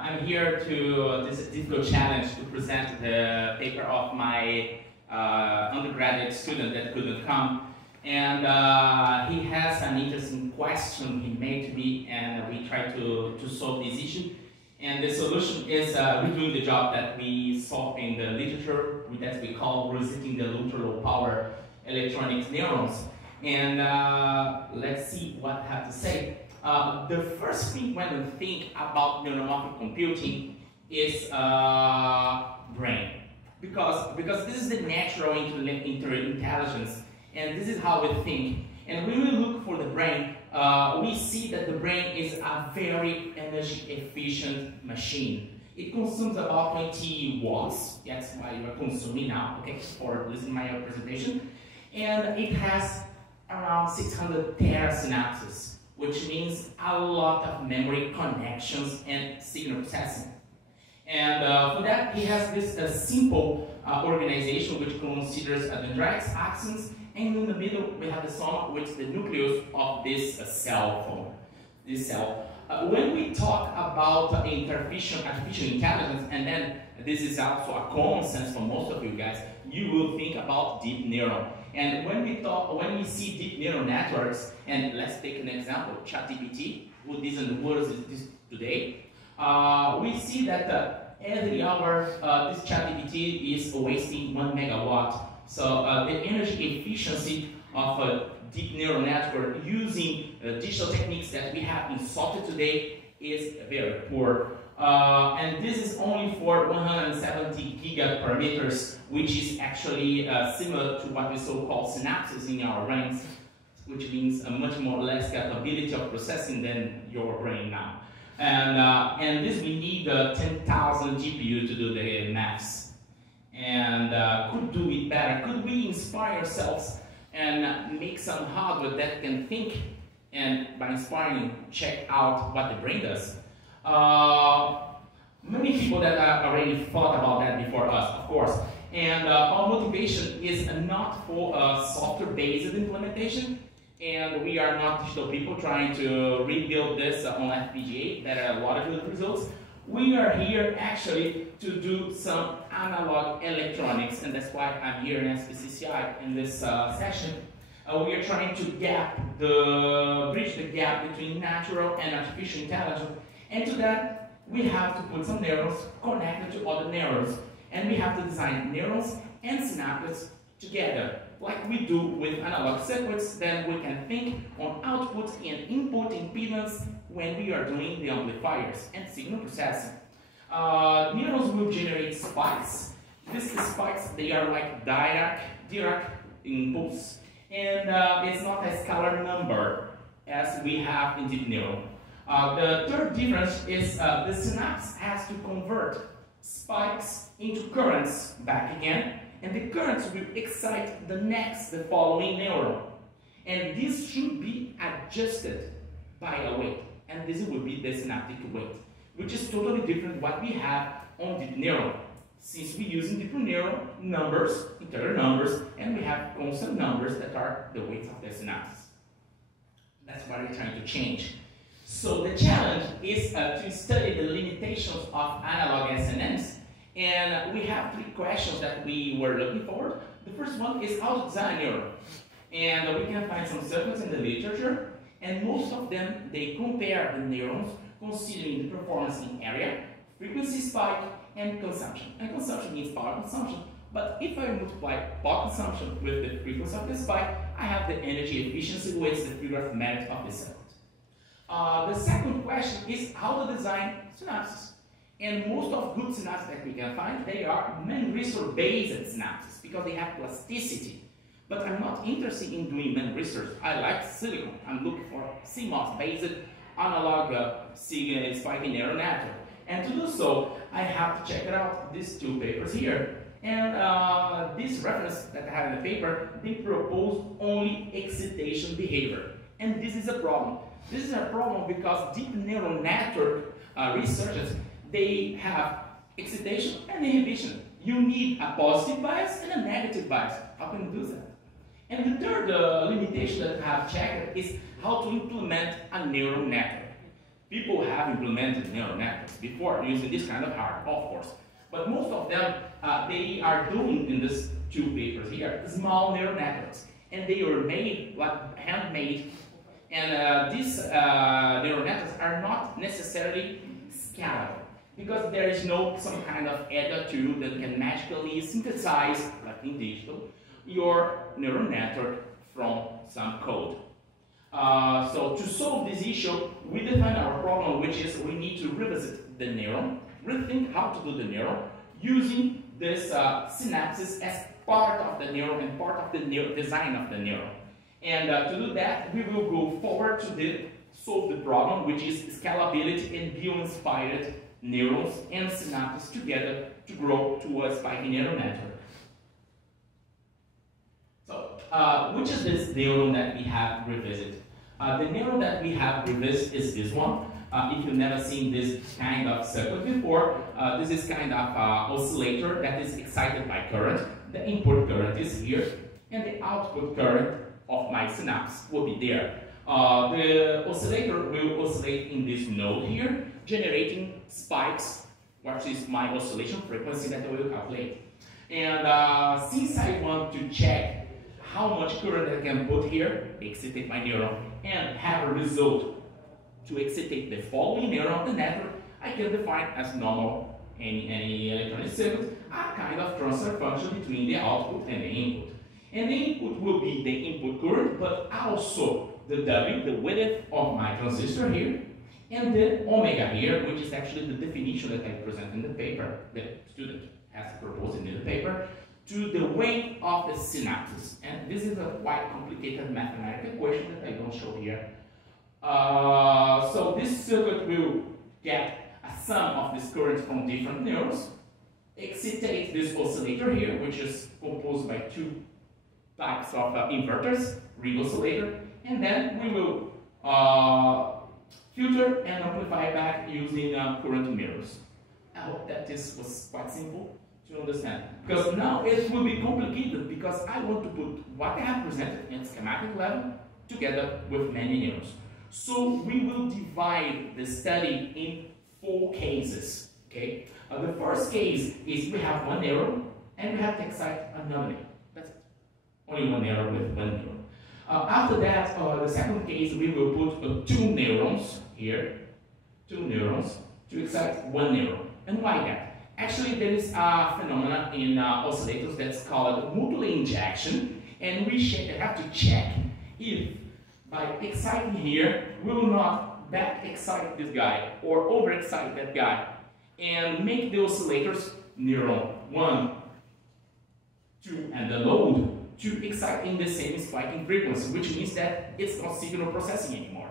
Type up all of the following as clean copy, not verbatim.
I'm here to this difficult challenge to present the paper of my undergraduate student that couldn't come, and he has an interesting question he made to me, and we try to solve this issue. And the solution is redoing the job that we saw in the literature that we call revisiting the ultra-low power electronic neurons. And let's see what I have to say. The first thing when we think about neuromorphic computing is brain, because this is the natural intelligence, and this is how we think. And when we look for the brain, we see that the brain is a very energy efficient machine. It consumes about 20 watts. That's why you are consuming now, okay, for listening to my presentation. And it has around 600 tera synapses, which means a lot of memory connections and signal processing. And for that, he has this simple organization which considers the dendrites, axons, and in the middle we have the soma, which is the nucleus of this cell. When we talk about artificial intelligence, and then this is also a common sense for most of you guys, you will think about deep neural. And when we see deep neural networks, and let's take an example, ChatGPT, who isn't the world is today, we see that every hour this ChatGPT is wasting 1 megawatt. So the energy efficiency of a deep neural network using digital techniques that we have in software today is very poor. And this is only for 170 gigaparameters, which is actually similar to what we so-called synapses in our brains, which means a much more less capability of processing than your brain now. And this we need 10,000 GPU to do the maths. And could do it better. Could we inspire ourselves and make some hardware that can think, and by inspiring, check out what the brain does? Many people that have already thought about that before us, of course. And our motivation is not for a software-based implementation, and we are not digital people trying to rebuild this on FPGA that are a lot of good results. We are here actually to do some analog electronics, and that's why I'm here in SBCCI in this session. We are trying to bridge the gap between natural and artificial intelligence, and to that we have to put some neurons connected to other neurons, and we have to design neurons and synapses together, like we do with analog circuits. Then we can think on output and input impedance when we are doing the amplifiers and signal processing. Neurons will generate spikes. These spikes, they are like Dirac impulse, and it's not a scalar number as we have in deep neural. The third difference is the synapse has to convert spikes into currents back again, and the currents will excite the following neuron. And this should be adjusted by a weight, and this will be the synaptic weight, which is totally different what we have on deep neural. Since we use in deep neural numbers, integer numbers, and we have constant numbers that are the weights of the synapses. That's what we're trying to change. So the challenge is to study the limitations of analog SNNs, and we have 3 questions that we were looking for. The first one is how to design a neuron, and we can find some circuits in the literature, and most of them, they compare the neurons considering the performance in area, frequency spike, and consumption. And consumption means power consumption, but if I multiply power consumption with the frequency of the spike, I have the energy efficiency, which is the figure of merit of the circuit. The second question is how to design synapses. And most of good synapses that we can find, they are man-resource-based synapses because they have plasticity. But I'm not interested in doing man-resource. I like silicon. I'm looking for CMOS-based analog spiking neural network. And to do so, I have to check out these 2 papers here. And this reference that I have in the paper, they propose only excitation behavior. And this is a problem. This is a problem because deep neural network researchers, they have excitation and inhibition. You need a positive bias and a negative bias. How can you do that? And the third limitation that I have checked is how to implement a neural network. People have implemented neural networks before using this kind of hardware, of course. But most of them, they are doing in these two papers here, small neural networks. And they are made, like handmade. And these neural networks are not necessarily scalable, because there is no some kind of EDA tool that can magically synthesize, like in digital, your neural network from some code. So to solve this issue, we define our problem, which is we need to revisit the neuron, rethink how to do the neuron, using this synapses as part of the neuron and part of the design of the neuron. And to do that, we will go forward to solve the problem, which is scalability and bio-inspired neurons and synapses together to grow to a spiky neural network. So, which is this neuron that we have revisited? The neuron that we have revisited is this one. If you've never seen this kind of circuit before, this is kind of oscillator that is excited by current. The input current is here, and the output current of my synapse will be there. The oscillator will oscillate in this node here, generating spikes, which is my oscillation frequency that I will calculate. And since I want to check how much current I can put here, excitate my neuron, and have a result to excitate the following neuron of the network, I can define as normal any electronic circuit a kind of transfer function between the output and the input. And the input will be the input current, but also the W, the width of my transistor here, and the omega here, which is actually the definition that I present in the paper, the student has proposed in the paper, to the weight of the synapses. And this is a quite complicated mathematical equation that I don't show here. So this circuit will get a sum of these currents from different neurons, excitate this oscillator here, which is composed by two types of inverters, ring oscillator, and then we will filter and amplify back using current mirrors. I hope that this was quite simple to understand, because now it will be complicated because I want to put what I have presented in schematic level together with many neurons. So we will divide the study in 4 cases. Okay, the first case is we have one neuron and we have to excite another neuron. That's it. Only one neuron with one neuron. After that, the second case, we will put 2 neurons here, 2 neurons to excite one neuron. And why that? Actually, there is a phenomenon in oscillators that's called mutual injection, and we have to check if by exciting here, we will not back excite this guy or over excite that guy and make the oscillators neuron 1, 2, and the load to excite in the same spiking frequency, which means that it's not signal processing anymore.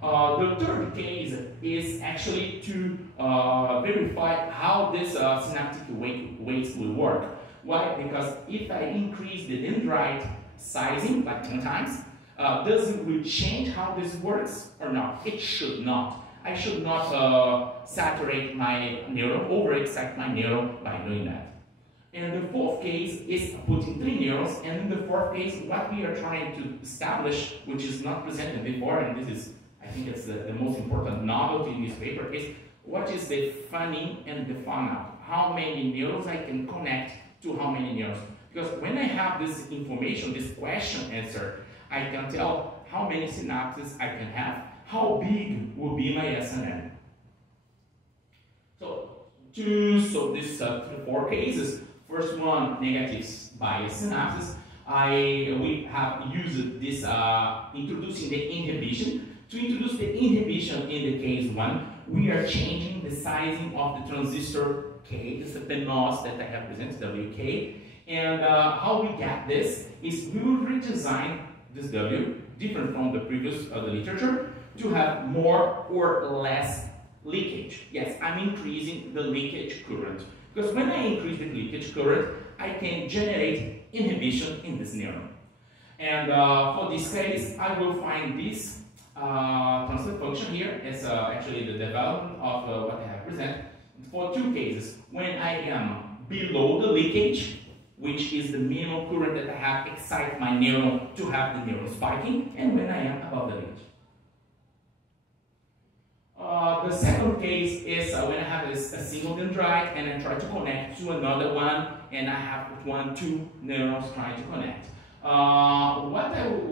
The third case is actually to verify how this synaptic weights will work. Why? Because if I increase the dendrite sizing like 10 times, does it will change how this works or not? It should not. I should not saturate my neuron, over-excite my neuron by doing that. And the fourth case is putting 3 neurons, and in the fourth case, what we are trying to establish, which is not presented before, and this is, I think it's the most important novelty in this paper, is what is the fan-in and the fan-out? How many neurons I can connect to how many neurons? Because when I have this information, this question answer, I can tell how many synapses I can have, how big will be my SNN. So, to solve these 4 cases, first one, negative bias synapses, we have used this introducing the inhibition. To introduce the inhibition in the case 1, we are changing the sizing of the transistor K, this is the NOS that I have presented, WK, and how we get this is we will redesign this W, different from the previous the literature, to have more or less leakage. Yes, I'm increasing the leakage current. Because when I increase the leakage current, I can generate inhibition in this neuron. And for this case, I will find this transfer function here as actually the development of what I have presented for two cases. When I am below the leakage, which is the minimum current that I have excite my neuron to have the neuron spiking, and when I am above the leakage. The second case is when I have a single dendrite and I try to connect to another one, and I have two neurons trying to connect.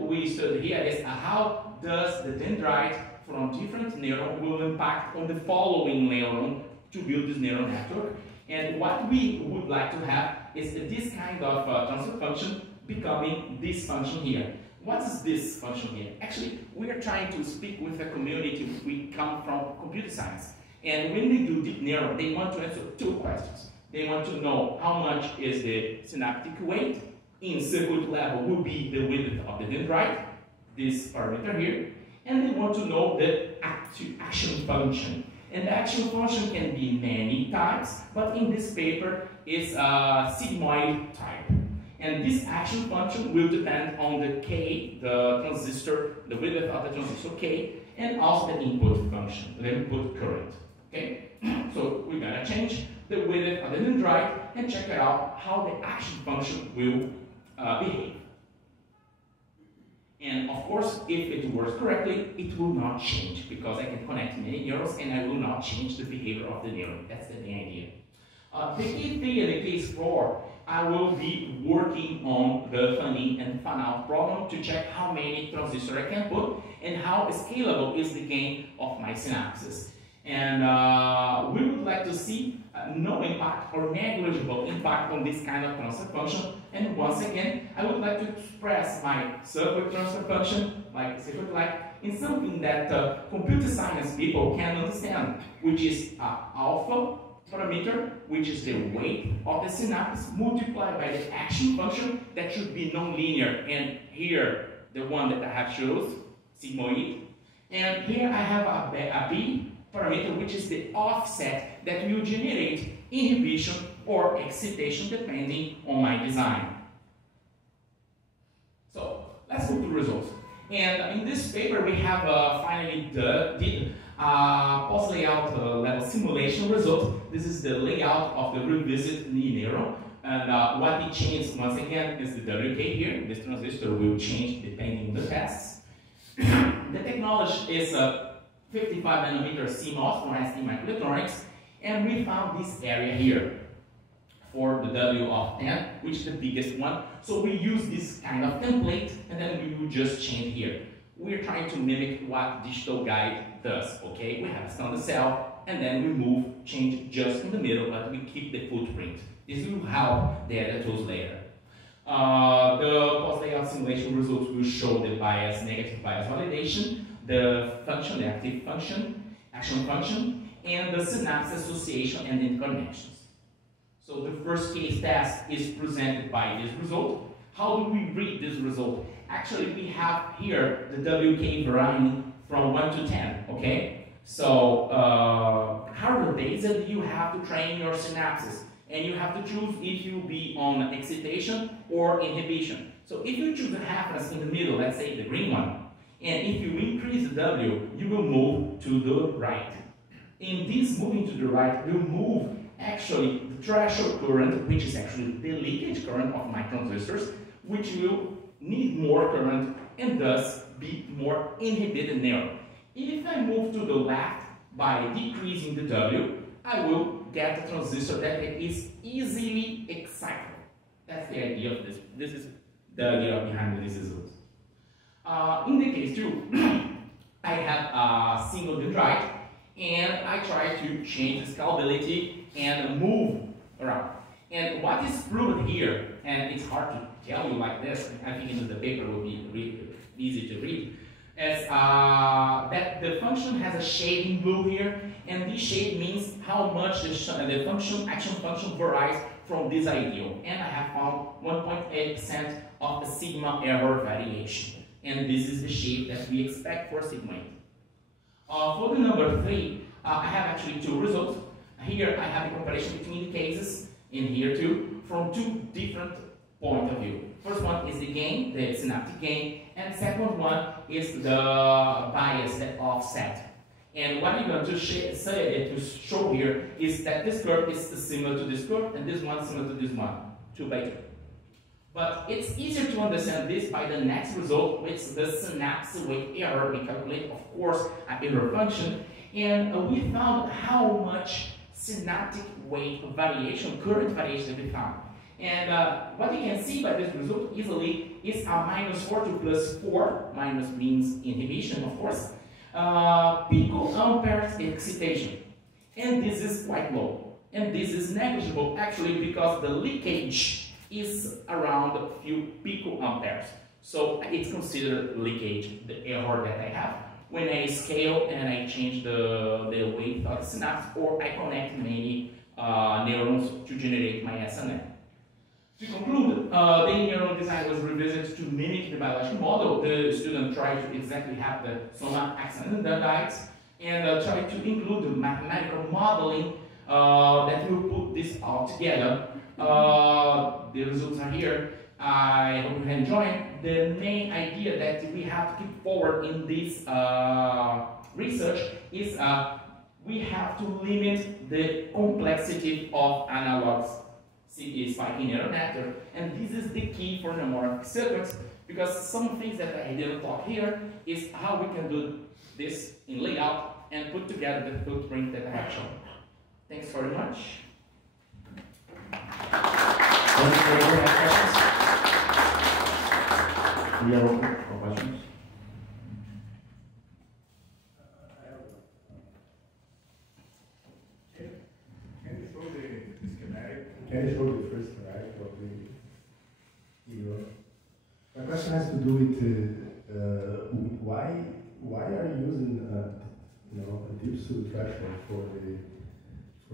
We studied here is how does the dendrite from different neuron will impact on the following neuron to build this neural network. And what we would like to have is this kind of transfer function becoming this function here. What is this function here? Actually, we are trying to speak with a community. We come from computer science. And when they do deep neural, they want to answer two questions. They want to know how much is the synaptic weight. In circuit level will be the width of the dendrite, this parameter here. And they want to know the action function. And the action function can be many types, but in this paper it's a sigmoid type. And this action function will depend on the K, the transistor, the width of the transistor K, and also the input function, the input current. Okay? So we're gonna change the width of the dendrite and check it out how the action function will behave. And of course, if it works correctly, it will not change because I can connect many neurons and I will not change the behavior of the neuron. That's the main idea. The key thing in the case 4, I will be working on the fan-in and fan-out problem to check how many transistors I can put and how scalable is the gain of my synapses. And we would like to see no impact or negligible impact on this kind of transfer function. And once again, I would like to express my circuit transfer function, like in something that computer science people can understand, which is alpha parameter, which is the weight of the synapse, multiplied by the action function that should be nonlinear. And here, the one that I have shows, sigmoid. And here I have a B parameter, which is the offset that will generate inhibition or excitation depending on my design. So let's go to results. And in this paper we have finally did post-layout level simulation result. This is the layout of the revisit neuron. And what it changed once again is the WK here. This transistor will change depending on the tests. The technology is 55 nanometer CMOS from ST Microelectronics, and we found this area here for the W of 10, which is the biggest one. So we use this kind of template, and then we will just change here. We're trying to mimic what digital guide does, okay? We have a standard cell, and then we change just in the middle, but we keep the footprint. This will help the other tools later. The post-layout simulation results will show the bias, negative bias validation, the function, the active function, action function, and the synapse association and interconnections. So the first case test is presented by this result. How do we read this result? Actually, we have here the WK varying from 1 to 10, okay? So, hardware-based, you have to train your synapses, and you have to choose if you be on excitation or inhibition. So if you choose a reference in the middle, let's say the green one, and if you increase the W, you will move to the right. In this moving to the right, will move actually the threshold current, which is actually the leakage current of my transistors, which will need more current and thus be more inhibited neuron. If I move to the left by decreasing the W, I will get a transistor that is easily excitable. That's the idea of this. This is the idea behind this result. In the case 2, I have a single dendrite, and I try to change the scalability and move around. And what is proven here, and it's hard to tell you like this, I think in the paper will be easy to read, is that the function has a shade in blue here, and this shade means how much the action function varies from this ideal. And I have found 1.8% of the sigma error variation. And this is the shape that we expect for sigma 8. For the number 3, I have actually 2 results. Here I have a comparison between the cases, in here too, from two different points of view. First one is the gain, the synaptic gain, and second one is the bias, the offset. And what I'm going to show here is that this curve is similar to this curve, and this one similar to this one, 2 by 2. But it's easier to understand this by the next result, which is the synapse weight error. We calculate, of course, an error function, and we found how much synaptic weight variation, current variation we found. And what you can see by this result easily is a -4 to +4, minus means inhibition, of course, picoamperes excitation. And this is quite low. And this is negligible actually because the leakage is around a few picoamperes. So it's considered leakage, the error that I have when I scale and I change the weight of the synapse, or I connect many neurons to generate my SNM. To conclude, the neuron design was revisited to mimic the biological model. The student tried to exactly have the soma, axon, and dendrites, and tried to include the mathematical modeling that will put this all together. The results are here. I hope you enjoy it. The main idea that we have to keep forward in this research is we have to limit the complexity of analog spiking neural network, and this is the key for neuromorphic circuits, because some things that I didn't talk here is how we can do this in layout and put together the footprint that I have shown. Thanks very much. Questions? We are open for questions. Can you show the first right of the neuron? My question has to do with why are you using a deep threshold for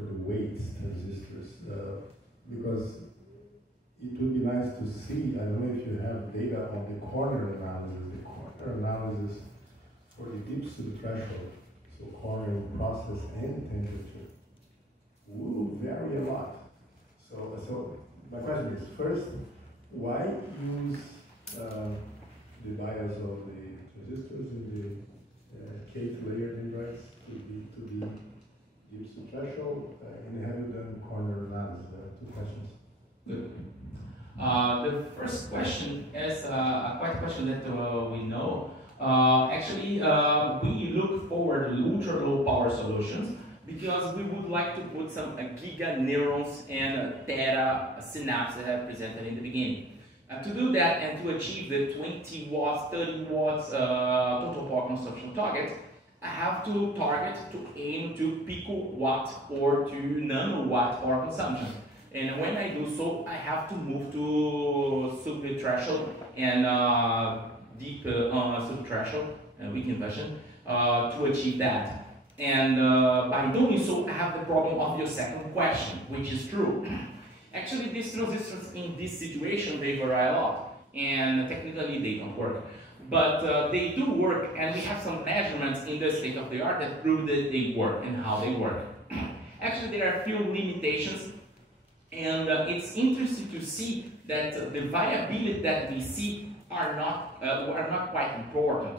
the weights transistors? Because it would be nice to see. I don't know if you have data on the corner analysis. The corner analysis for the deep threshold, so cornering process and temperature, will vary a lot. So my question is, first, why use the bias of the transistors in the Kate layer dendrites to the deep threshold, and have you done corner analysis? There are two questions. Good. The first question is quite a question that we know. Actually, we look forward to ultra-low power solutions, because we would like to put some giga neurons and theta synapses that I presented in the beginning. To do that and to achieve the 20 watts, 30 watts total power consumption target, I have to target to aim to picowatt or to nanowatt power consumption. And when I do so, I have to move to sub-threshold and deep sub-threshold, weak inversion, to achieve that. And by doing so, I have the problem of your second question, which is true. Actually, these transistors in this situation, they vary a lot, and technically they don't work. But they do work, and we have some measurements in the state of the art that prove that they work and how they work. Actually, there are a few limitations, and it's interesting to see that the variability that we see are not quite important.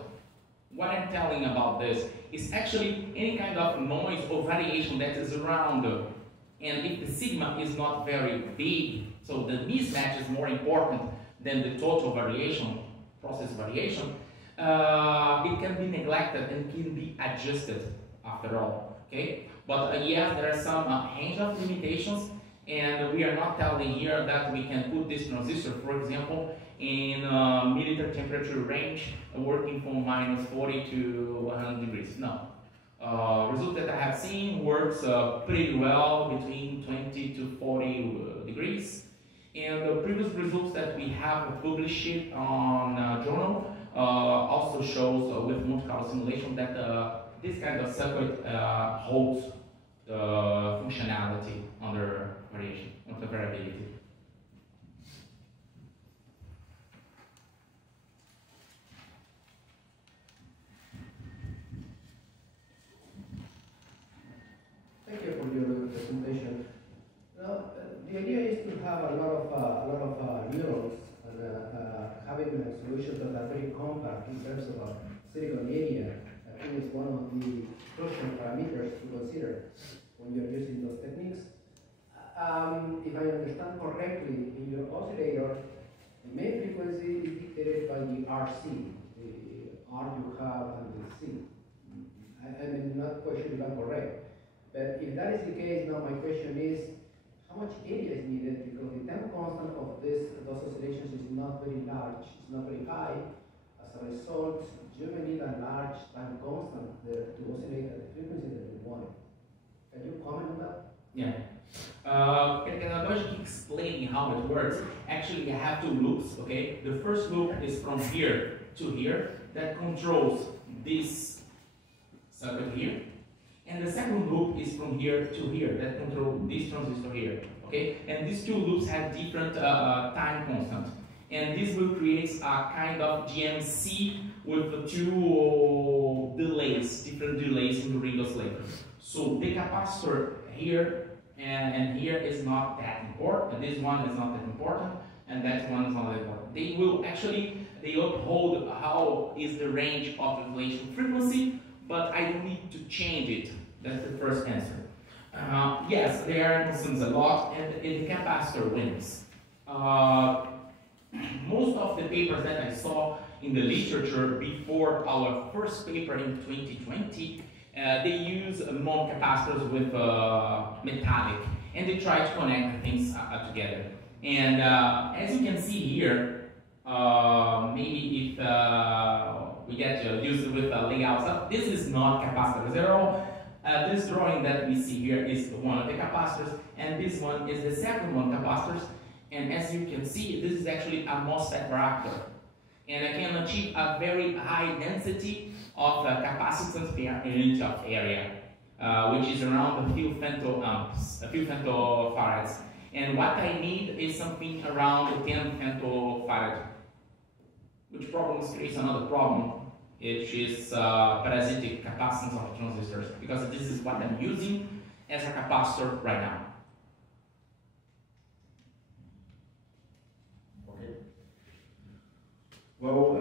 What I'm telling about this is actually any kind of noise or variation that is around, and if the sigma is not very big, so the mismatch is more important than the total variation, process variation, it can be neglected and can be adjusted after all, okay? But yes, there are some range of limitations, and we are not telling here that we can put this transistor, for example, in military temperature range, working from -40 to 100 degrees. No. Result that I have seen works pretty well between 20 to 40 degrees. And the previous results that we have published on journal also shows with multi-color simulation that this kind of circuit holds the functionality under variation, under variability. Thank you for your in terms of silicon area, I think is one of the crucial parameters to consider when you're using those techniques. If I understand correctly, in your oscillator, the main frequency is dictated by the RC, the R you have and the C. I'm not quite sure if I'm correct. But if that is the case, now my question is, how much area is needed? Because the time constant of those oscillations is not very large, it's not very high. As a result, you may need a large time constant there to oscillate at the frequency that you want. Can you comment on that? Yeah. Explaining how it works. Actually, you have two loops, okay? The first loop is from here to here that controls this circuit here. And the second loop is from here to here that controls this transistor here, okay? And these two loops have different time constant. And this will create a kind of GMC with two delays, different delays in the ring oscillator. So the capacitor here and here is not that important. This one is not that important, and that one is not that important. They will actually, they uphold how is the range of oscillation frequency, but I don't need to change it. That's the first answer. Yes, there consumes a lot, and the capacitor wins. Most of the papers that I saw in the literature before our first paper in 2020, they use non-capacitors with metallic, and they try to connect things together. And as you can see here, maybe if we get used with layout stuff, this is not capacitors at all. This drawing that we see here is one of the capacitors, and this one is the second one capacitors. And as you can see, this is actually a MOSFET reactor. And I can achieve a very high density of capacitance per unit of area, which is around a few femtoamps, a few femtofarads. And what I need is something around 10 femtofarad, which probably creates another problem, which is parasitic capacitance of transistors, because this is what I'm using as a capacitor right now. Well,